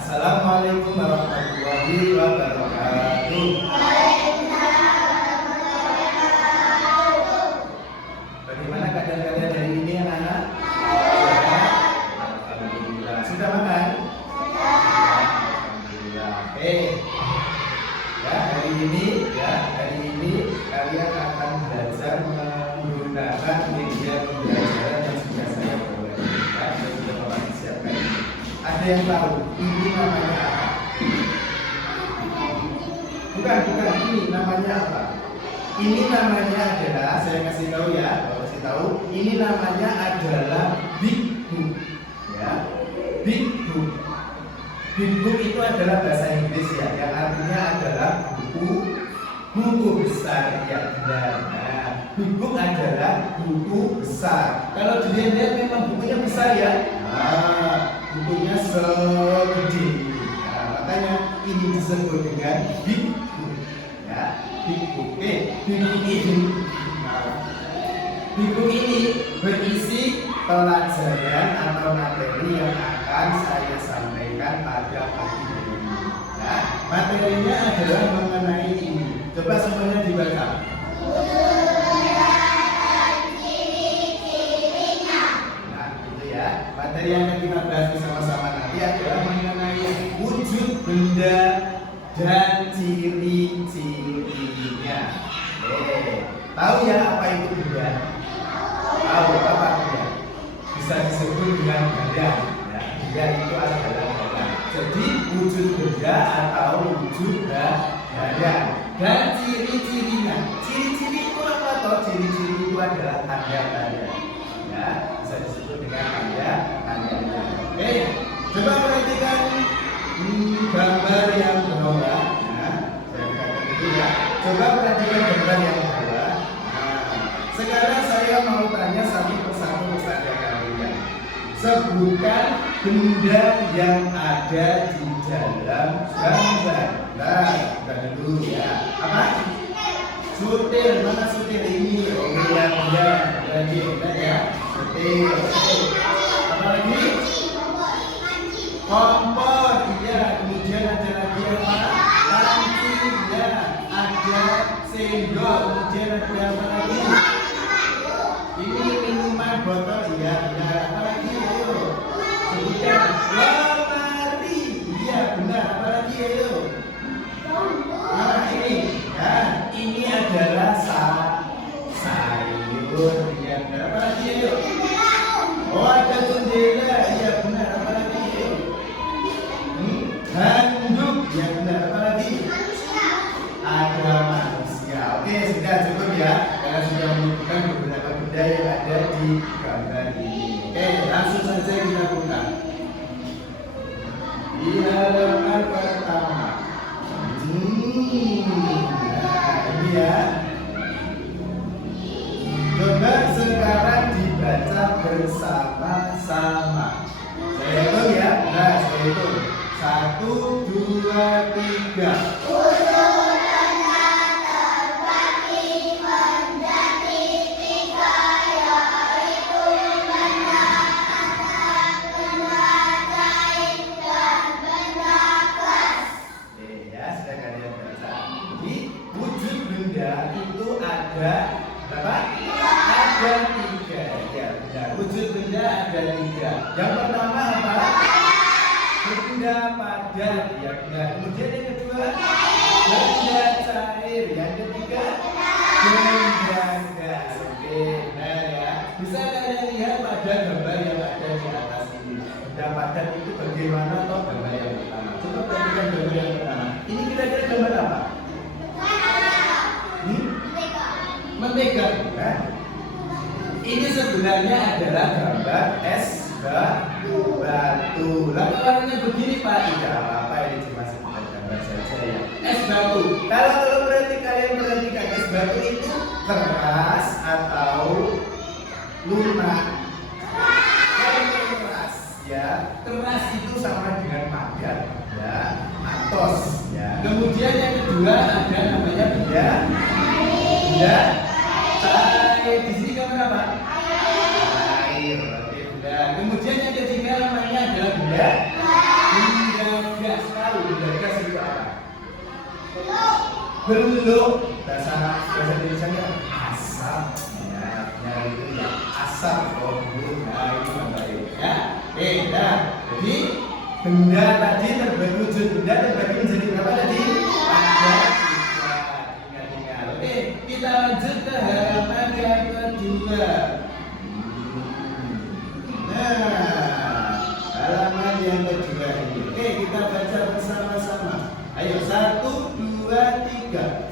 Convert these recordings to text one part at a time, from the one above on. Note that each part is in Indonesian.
Assalamualaikum warahmatullahi wabarakatuh. Bagaimana keadaan kalian hari ini anak-anak? Alhamdulillah. Sudah makan? Alhamdulillah. Oke. Ya, hari ini kalian akan belajar menggunakan media pembelajaran yang sudah saya bawa. Saya sudah bawa siapkan. Ada yang tahu ini namanya apa? Bukan, ini namanya apa? Ini namanya adalah, saya kasih tahu ya, kasih tahu. Ini namanya adalah big book, ya, big book. Big book itu adalah bahasa Inggris ya, yang artinya adalah buku besar ya. Nah, big book adalah buku besar. Kalau dilihat memang bukunya besar ya. Nah, bukunya segede. Nah, makanya ini disebut dengan big book. Ya, big book. Big book ini berisi pelajaran atau materi yang akan saya sampaikan pada pagi ini. Nah, materinya adalah mengenai ini. Coba semuanya dibaca. Nah, itu ya. Materi yang akan kita bahas bersama-sama nanti adalah mengenai wujud benda dan ciri-cirinya. Tahu ya apa itu benda? Tahu apa benda? Bisa disebut dengan benda. Ya, benda itu adalah benda. Jadi wujud benda atau wujud benda dan ciri-cirinya. Ciri-ciri itu apa toh? Ciri-ciri itu adalah tanda-tanda. Ya, bisa disebut dengan tanda-tanda. Oke, coba perhatikan gambar yang bawah. Nah, saya katakan itu ya. Coba perhatikan gambar yang bawah. Nah, sekarang saya mau tanya satu persatu kepada kalian. Sebutkan benda yang ada di dalam gambar. Nah, kita dulu ya. Apa? Sutir, mana sutir ini? Oke ya, lagi ya. Sutir. Apa lagi? Kompor, iya. Kemudian ada lagi apa? Lancing, ya. Ada senggol. Kemudian ada apa lagi? Ini minuman botol, iya. Benar. Apa lagi? Ayo. Sebutkan. Lemari, iya benar. Apa lagi? Ayo. Nah ini, ya. Ini adalah sayur, iya benar. Apa lagi? Ayo. Oh ada jendela, iya benar. Apa lagi? Handuk, ya benar. Apa lagi? Ada manusia. Oke, sudah cukup ya. Karena sudah menyebutkan beberapa benda yang ada di gambar ini. Oke, langsung saja kita buka. Di halaman pertama. Nah, ini ya. Coba sekarang dibaca bersama-sama. Saya hitung ya. Nah, saya hitung. 1, 2, 3. Itu ada berapa? Ada 3. Ya, benar. Wujud benda ada 3. Yang pertama apa? Benda padat. Ya, benar. Kemudian yang kedua, benda cair. Yang ketiga, benda gas. Oke, benar ya. Bisa kalian lihat pada gambar yang ada di atas ini. Benda padat itu bagaimana toh gambar yang pertama? Coba perhatikan gambar yang pertama. Ini kira-kira gambar apa? Memegang, kan? Ini sebenarnya adalah gambar es batu. Lalu warnanya begini Pak, tidak apa-apa, ini cuma sekedar gambar saja ya. Es batu. Kalau kalian perhatikan es batu itu keras atau lunak? Keras, ya. Keras itu sama dengan padat, ya. Atos, ya. Kemudian yang kedua ada namanya benda cair. Di sini gambar apa? Air. Oke, benda. Kemudian yang ketiga namanya adalah benda Belum. Bahasa Indonesia asap. Ya itu ya asap. Oh belum. Nah itu kembali ya. Nah jadi benda tadi terbagi wujud benda terbagi menjadi berapa tadi? Ada 3. Ingat-ingat. Oke, kita lanjut ke halaman yang kedua. Nah, halaman yang kedua ini. Oke, kita baca bersama-sama. Ayo, 1, 2, 3.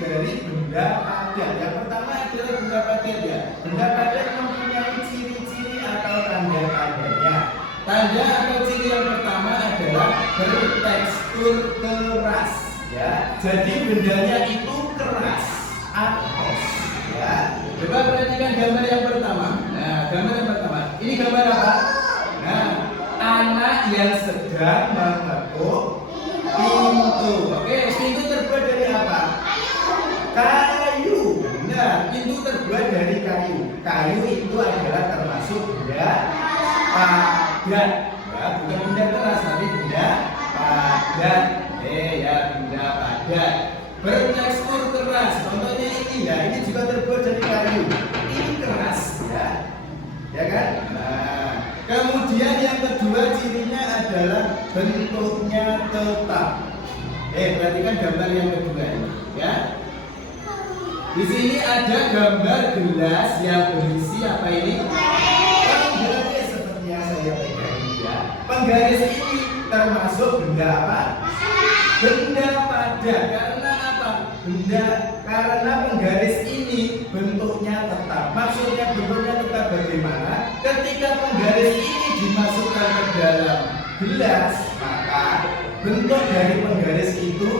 Dari benda padat. Yang pertama adalah benda padat ya. Benda padat mempunyai ciri-ciri atau tanda-tandanya. Tanda atau ciri yang pertama adalah bertekstur keras ya. Jadi bendanya itu keras atos ya. Coba perhatikan gambar yang pertama. Nah, gambar yang pertama. Ini gambar apa? Nah, anak yang sedang mengetuk pintu. Oke, pintu terbuat dari apa? Kayu. Benar, pintu terbuat dari kayu. Kayu itu adalah termasuk benda padat. Ya, bukan benda keras, tapi benda padat. Ya, benda padat. Bertekstur keras. Contohnya ini ya, ini juga terbuat dari kayu. Ini keras ya. Ya kan? Nah, kemudian yang kedua cirinya adalah bentuknya tetap. Perhatikan gambar yang kedua ini, ya. Di sini ada gambar gelas yang berisi apa ini? Penggaris seperti yang saya pegang ini ya. Penggaris ini termasuk benda apa? Benda padat. Karena apa? Karena penggaris ini bentuknya tetap. Maksudnya bentuknya tetap bagaimana? Ketika penggaris ini dimasukkan ke dalam gelas, maka bentuk dari penggaris itu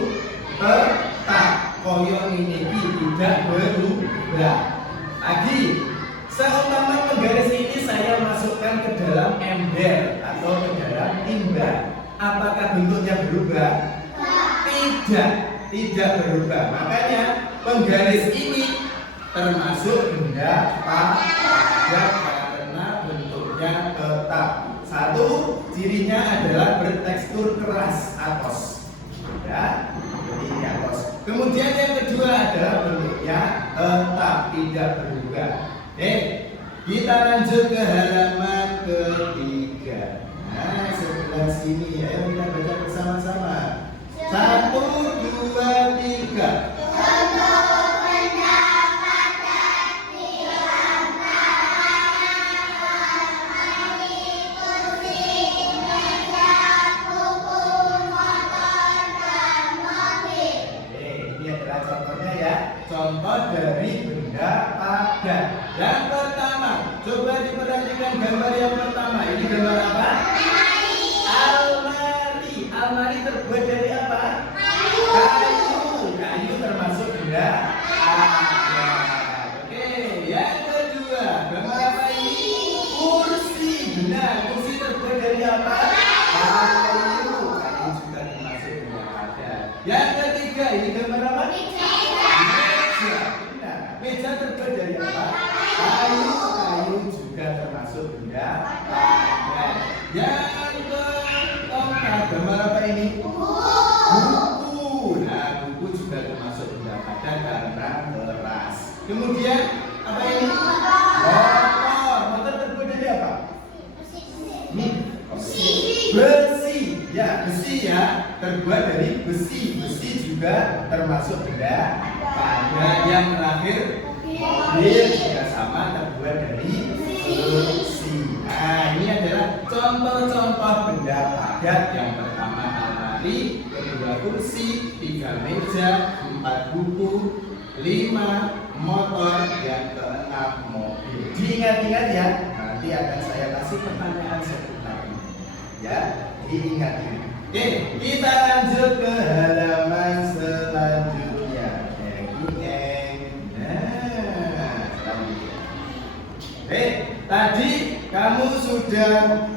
tetap. Koyong ini tidak berubah. Lagi, seumpama penggaris ini saya masukkan ke dalam ember atau ke dalam timba, apakah bentuknya berubah? Tidak berubah. Makanya penggaris ini termasuk benda padat karena bentuknya tetap. Satu, cirinya adalah bertekstur keras atos. Ya, ini atos. Kemudian yang kedua adalah bentuknya tetap tidak berubah. Kita lanjut ke halaman ketiga. Nah, sebelah sini ayo kita baca bersama-sama. 1, 2, 3. Contoh dari benda padat. Yang pertama, coba diperhatikan gambar yang pertama. Ini gambar apa? Almari. Almari terbuat dari apa? Kayu. Kayu termasuk benda padat. Oke, yang kedua, gambar apa ini? Kursi. Benar, kursi terbuat dari apa? Kayu. Kayu juga termasuk benda padat. Yang ketiga, ini gambar apa? Meja terbuat dari apa? Kayu. Kayu juga termasuk benda padat. Yang keempat, gambar apa ini? Buku. Nah, buku juga termasuk benda padat karena keras. Kemudian apa ini? Motor. Motor terbuat dari apa? Besi. Ya, besi ya. Terbuat dari besi. Besi juga termasuk benda padat. Yang terakhir, mobil juga sama terbuat dari besi. Nah, ini adalah contoh-contoh benda padat. Yang pertama almari, kedua kursi, 3 meja, 4 buku, 5 motor, yang keenam mobil. Diingat-ingat ya. Nanti akan saya kasih pertanyaan seputar ini. Ya, diingat-ingat. Oke, kita lanjut ke halaman selanjutnya. Tadi kamu sudah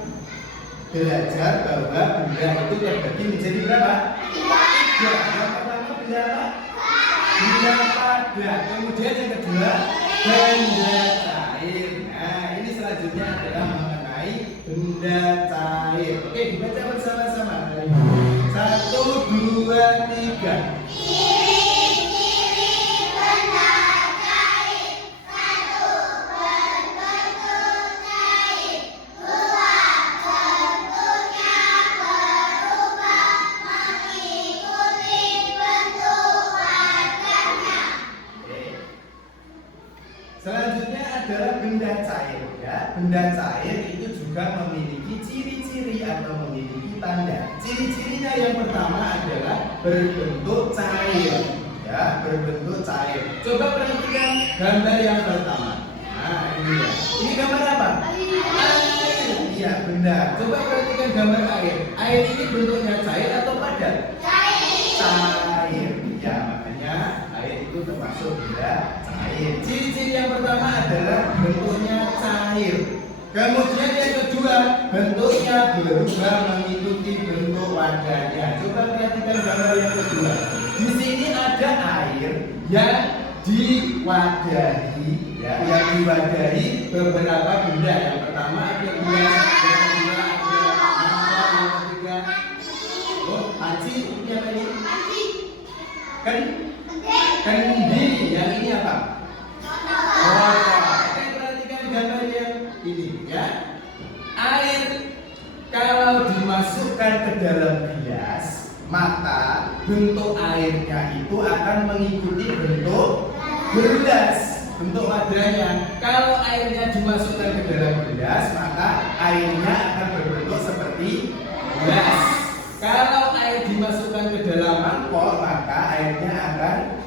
belajar bahwa benda itu terbagi menjadi berapa? 3. Yang pertama benda apa? benda padat. Kemudian yang kedua, benda cair. Nah, ini selanjutnya adalah mengenai benda cair. Oke, dibaca bersama-sama. 1, 2, 3. Selanjutnya adalah benda cair, ya. Benda cair itu juga memiliki ciri-ciri atau memiliki tanda. Ciri-cirinya yang pertama adalah berbentuk cair, ya, berbentuk cair. Coba perhatikan gambar yang pertama. Nah, ini ya. Ini gambar apa? Air. Iya, benar. Coba perhatikan gambar air. Air ini bentuknya cair atau padat? Cair. Ya, makanya air itu termasuk benda cair. Ciri-ciri yang pertama adalah bentuknya cair. Kemudian yang kedua, bentuknya berubah mengikuti bentuk wadahnya. Coba perhatikan gambar yang kedua. Di sini ada air yang diwadahi, ya, yang diwadahi beberapa benda. Yang pertama ada gelas, yang kedua ada mangkok, yang ketiga, panci, ini apa ini? Kendi, yang ini apa? Oke, perhatikan gambar yang ini, ya. Air kalau dimasukkan ke dalam gelas, maka bentuk airnya itu akan mengikuti bentuk gelas, bentuk wadahnya. Kalau airnya dimasukkan ke dalam gelas, maka airnya akan berbentuk seperti gelas. Kalau air dimasukkan ke dalam mangkok, maka airnya akan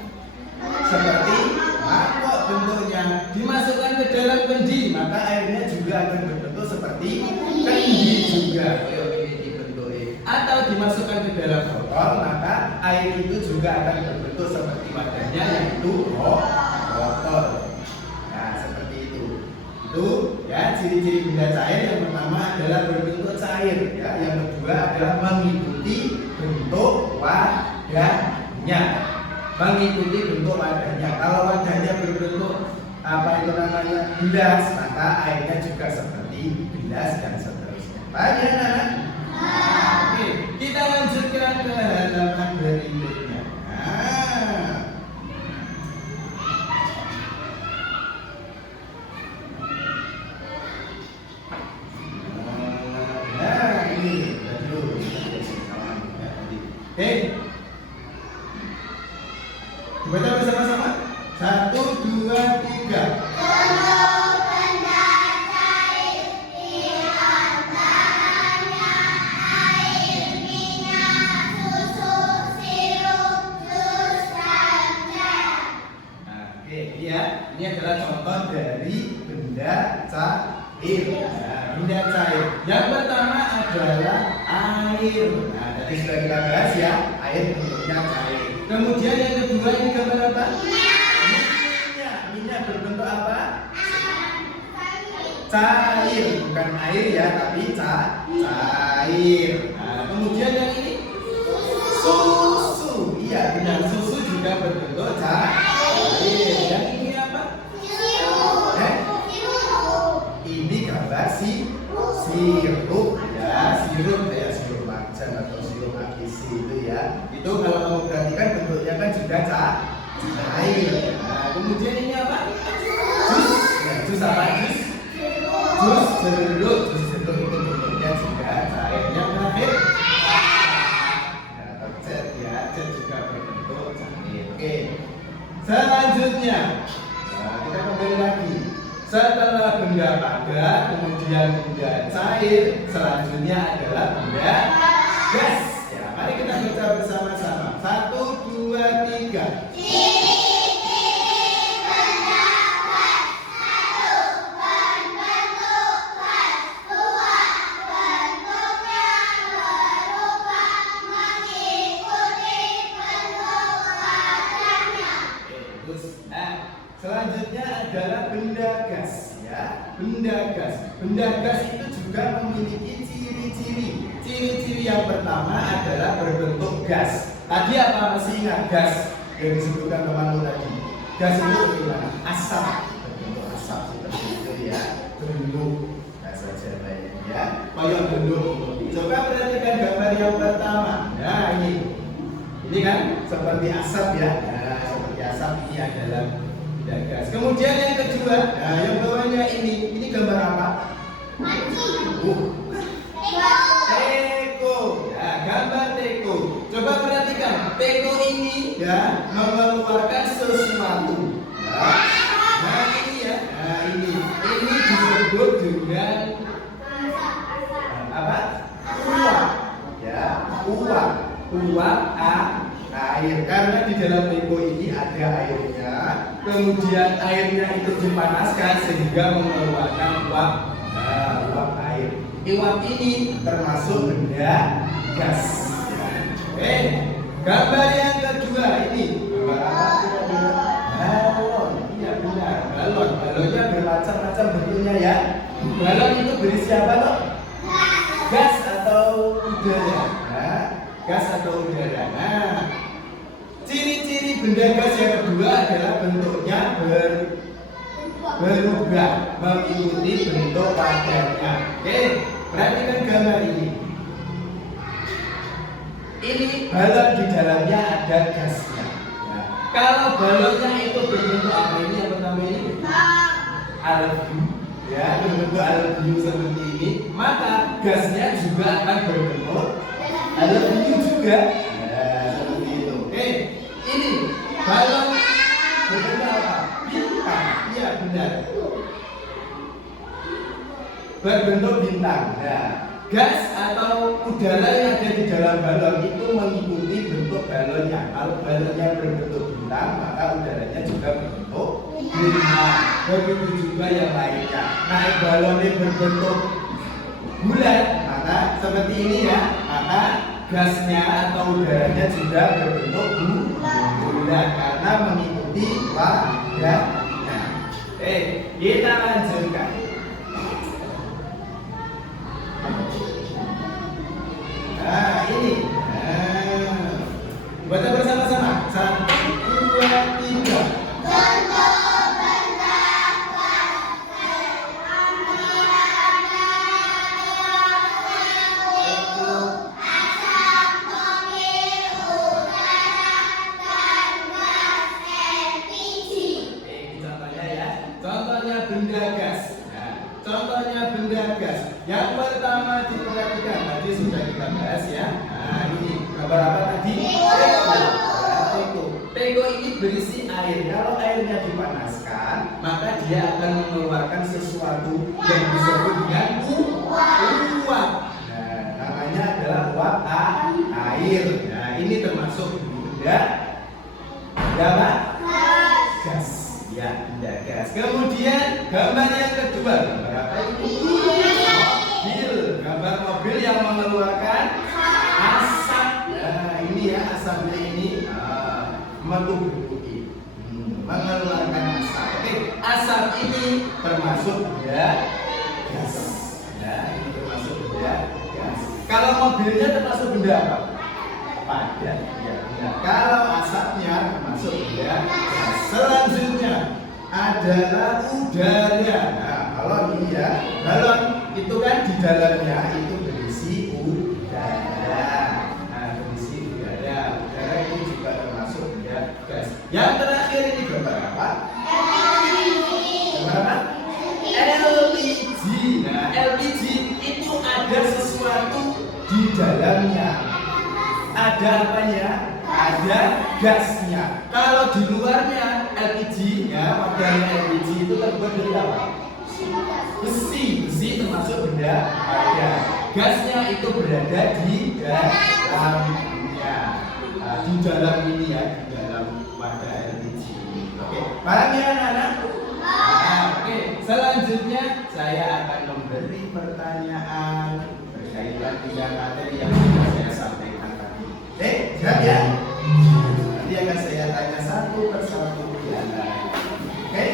seperti mangkok bentuknya. Dimasukkan ke dalam kendi, maka airnya juga akan berbentuk seperti kendi juga. Atau dimasukkan ke dalam botol, maka air itu juga akan berbentuk seperti wadahnya, yaitu botol. Nah, seperti itu. Itu ya ciri-ciri benda cair. Yang pertama adalah berbentuk cair, ya. Yang kedua adalah mengikuti bentuk wadahnya. Mengikuti bentuk wadahnya. Kalau wadahnya berbentuk apa itu namanya gelas, maka airnya juga seperti gelas dan seterusnya. Paham ya, anak-anak? Oke, kita lanjutkan ke halaman berikutnya. Nah, ini dulu. Oke. Dibaca bersama-sama. 1, 2, 3. Ini adalah contoh dari benda cair. Nah, benda cair. Yang pertama adalah air. Nah, tadi sudah kita bahas ya, air bentuknya cair. Kemudian yang kedua ini gambar apa? Minyak berbentuk apa? Cair, bukan air ya, tapi cair. Nah, kemudian yang ini susu. Iya, benar, susu juga berbentuk cair. Yang ini apa? Ini gambar sirup, ya, sirup kayak sirup macan atau sirup ABC itu ya. Itu kalau kamu perhatikan bentuknya kan juga cair. Nah, kemudian ini apa? Jus. Ya, jus apa? Jus jeruk. Jus jeruk itu bentuknya juga cair. Yang terakhir, cet ya, cet juga berbentuk cair. Oke. Selanjutnya, nah, kita kembali lagi. Setelah benda padat, kemudian benda cair, selanjutnya adalah benda gas. Ya, mari kita baca bersama-sama. 1, 2, 3. Selanjutnya adalah benda gas, ya. Benda gas. Benda gas itu juga memiliki ciri-ciri. Ciri-ciri yang pertama adalah berbentuk gas. Tadi apa, masih ingat gas? yang disebutkan temanmu tadi. Gas itu gimana? Asap, berbentuk asap seperti itu ya, bendung bahasa Jawa ini ya, koyok bendung. Coba perhatikan gambar yang pertama. Nah ini kan seperti asap ya. Nah, seperti asap ini adalah gas. Kemudian yang kedua, nah yang bawahnya ini gambar apa? Teko. Ya, gambar teko. Coba perhatikan, teko ini ya mengeluarkan sesuatu. Ya. Nah ini ya, nah ini disebut dengan apa? Uap. Ya, uap air. Karena di dalam teko ini ada airnya. Kemudian airnya itu dipanaskan sehingga mengeluarkan uap. Uap air. Uap ini termasuk benda gas. Oke. Gambar yang kedua ini. Gambar apa? Balon. Iya benar. Balon. Balonnya bermacam-macam bentuknya ya. Balon itu berisi apa loh? Gas atau udara. Nah, gas atau udara. Nah, ciri-ciri benda gas yang kedua adalah bentuknya berubah mengikuti bentuk padanya. Oke, perhatikan gambar ini. Ini balon di dalamnya ada gasnya. Nah, kalau balonnya itu berbentuk apa ini yang pertama ini? Albium. Ya, berbentuk albium seperti ini, maka gasnya juga akan berbentuk albium juga. Nah, seperti itu. Oke, ini balon berbentuk apa? Bintang. Iya benar. Berbentuk bintang. Nah, gas atau udara yang ada di dalam balon itu mengikuti bentuk balonnya. Kalau balonnya berbentuk bintang, maka udaranya juga berbentuk bintang. Begitu juga yang lainnya. Nah, balonnya berbentuk bulat, maka seperti ini ya, maka gasnya atau udaranya juga berbentuk bulat karena mengikuti wadahnya. Kita lanjutkan. Nah, ini. Baca bersama-sama. 1, 2, 3. Contohnya benda gas. Yang pertama diperhatikan, tadi sudah kita bahas ya. Nah ini gambar apa tadi? Teko. Teko ini berisi air. Kalau airnya dipanaskan, maka dia akan mengeluarkan sesuatu yang disebut dengan uap. Nah, namanya adalah uap air. Nah ini termasuk benda apa? Gas. Ya, benda gas. Kemudian gambar yang kedua, gambar apa ini? Mobil. Gambar mobil yang mengeluarkan asap. Nah, ini ya asapnya ini menubuhi, mengeluarkan asap. Oke, asap ini termasuk benda gas. Ya, ini termasuk benda gas. Kalau mobilnya termasuk benda apa? Padat. Ya, benar. Kalau asapnya termasuk benda gas. Selanjutnya adalah udara. Nah, kalau ini ya, balon itu kan di dalamnya itu berisi udara. Nah, berisi udara. Udara itu juga termasuk benda gas. Yang terakhir ini gambar apa? Gambar apa? LPG. Nah, LPG itu ada sesuatu di dalamnya. Ada apanya? Ada gasnya. Kalau di luarnya LPG ya, wadahnya LPG itu terbuat dari apa? Besi termasuk benda padat. Gasnya itu berada di dalamnya. Nah, di dalam ini ya, di dalam wadah LPG. Oke, paham ya anak-anak? Nah, oke, selanjutnya saya akan memberi pertanyaan berkaitan dengan materi yang sudah saya sampaikan tadi. Siap ya? Nanti akan saya tanya satu persatu di antaranya. Oke,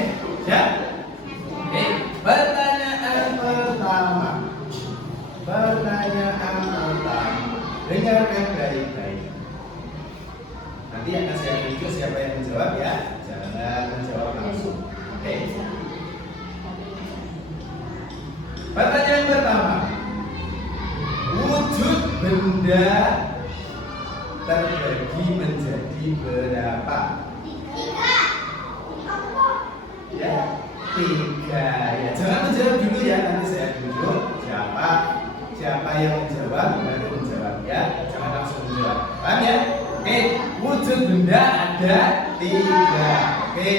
siap? Oke, pertanyaan pertama. Dengarkan baik-baik. Nah, Nanti akan saya tunjuk siapa yang menjawab ya. Jangan menjawab langsung. Oke. Pertanyaan pertama. Wujud benda terbagi menjadi berapa? Ya, 3 ya. Jangan menjawab dulu ya, nanti saya tunjuk siapa yang menjawab baru menjawab ya. Jangan langsung menjawab. Paham ya? Oke, wujud benda ada 3. Oke,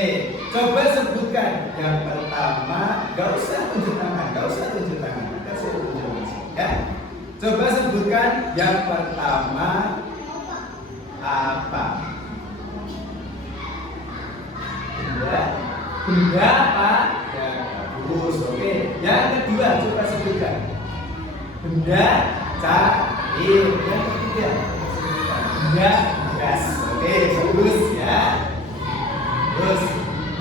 coba sebutkan yang pertama. Gak usah tunjuk tangan, nanti saya tunjuk langsung ya. Coba sebutkan yang pertama apa? Benda apa? Ya, bagus. Oke. Yang kedua coba sebutkan. Benda cair. Yang ketiga benda gas. Oke, bagus ya. Terus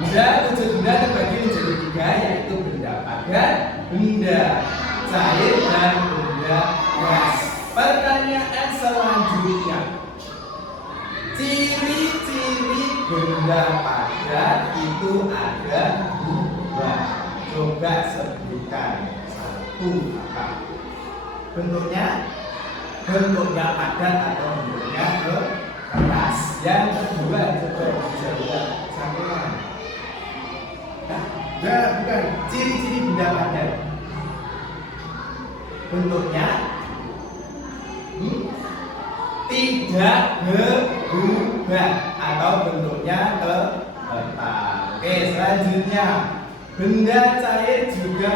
wujud benda terbagi menjadi 3, yaitu benda padat, benda cair, dan benda gas. Pertanyaan selanjutnya. Ciri-ciri benda padat itu ada 2. Coba sebutkan. 1 apa? Bentuknya padat atau bentuknya keras. Yang kedua coba dijawab sampean. Bukan. Ciri-ciri benda padat. Bentuknya tidak berubah atau bentuknya tetap. Oke, selanjutnya benda cair juga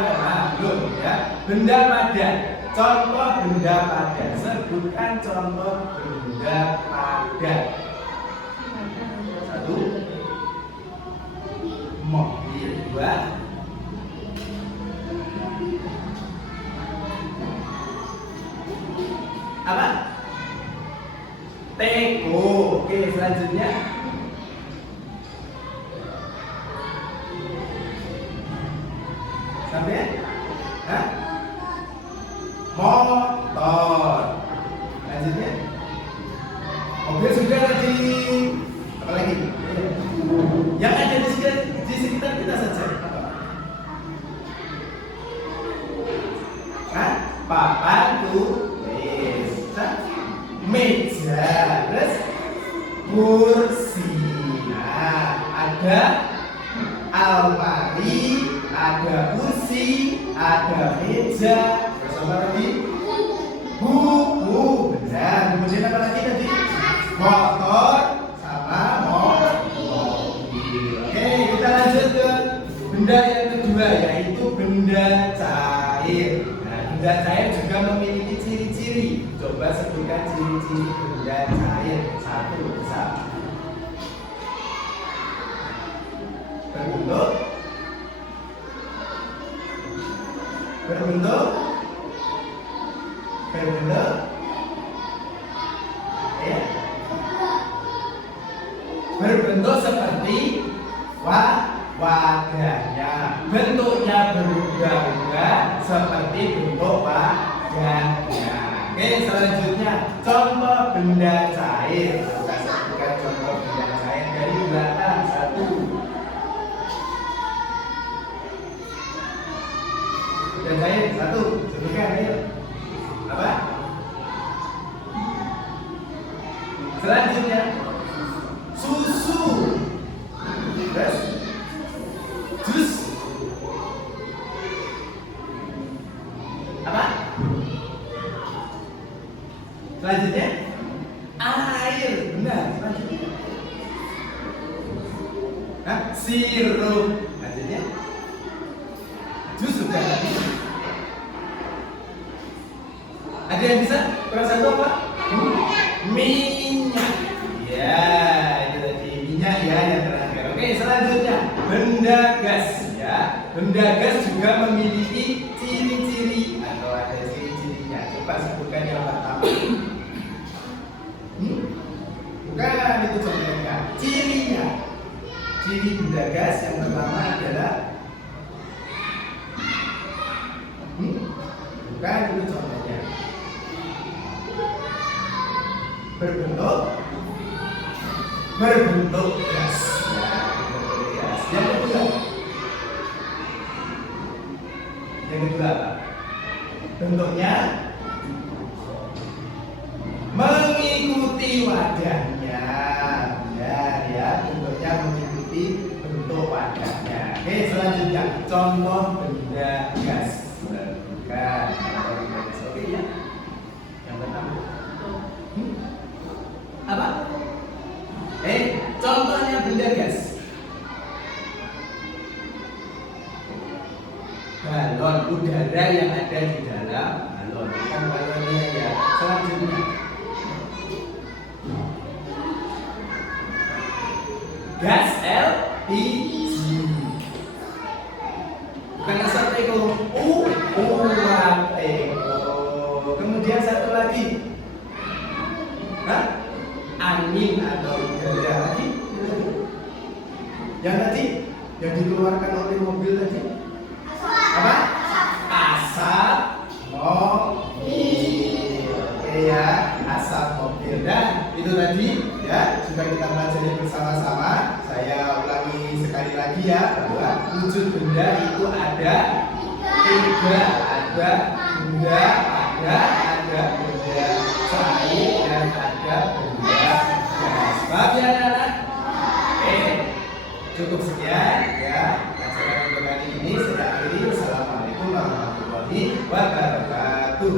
belum ya. Benda padat. Contoh benda padat. Sebutkan contoh benda padat. 1 mobil. 2 apa? Teko. Oke, selanjutnya sampai motor. Selanjutnya mobil sudah tadi. Apa lagi? Yang ada di sekitar kita saja. Papan tulis, meja, terus kursi. Nah, ada almari, ada kursi, ada meja, terus apa lagi? Buku. Benar. Kemudian apa lagi tadi? Motor sama mobil. Oke, kita lanjut ke benda yang kedua, yaitu benda cair. Nah, benda cair juga memiliki ciri-ciri. Coba sebutkan ciri-ciri benda cair. 1 besar. Berbentuk ya, berbentuk seperti wadahnya. Bentuknya berubah-ubah seperti bentuk wadahnya. Oke, selanjutnya contoh benda cair. Kita sebutkan contoh benda cair dari belakang. 1 benda cair. 1 sebutkan ayo. Apa? Selanjutnya susu. Terus jus. Apa? Selanjutnya air. Benar. Selanjutnya sirup. Selanjutnya jus sudah tadi. Ada yang bisa? Kurang 1 apa? Minyak. Ya, itu tadi minyak ya yang terakhir. Oke, selanjutnya benda gas ya. Benda gas juga memiliki ciri-ciri atau ada ciri-cirinya. Coba sebutkan yang pertama. Bukan itu contohnya. Cirinya. Ciri benda gas yang pertama adalah bukan itu contohnya. Berbentuk berbentuk gas. Ya, berbentuk gas. Yang kedua apa? Bentuknya mengikuti wadahnya. Ya, bentuknya mengikuti bentuk wadahnya. Oke, selanjutnya contoh benda gas. Bukan. Oke ya. Yang pertama. Apa? Contohnya benda gas. Balon udara yang ada di dalam balon. Kan balonnya ya. Selanjutnya gas LPG. Bukan asap teko. Kemudian satu lagi. Angin atau udara lagi. Yang tadi yang dikeluarkan oleh mobil tadi. Apa? Asap mobil. Oke ya, asap mobil. Dan itu tadi ya sudah kita pelajari bersama-sama. Saya ulangi sekali lagi ya bahwa wujud benda itu ada tiga. Ada benda, ada benda cair dan ada benda gas. Paham ya anak-anak? Cukup sekian ya. Pelajaran untuk kali ini saya akhiri. Wassalamualaikum warahmatullahi wabarakatuh.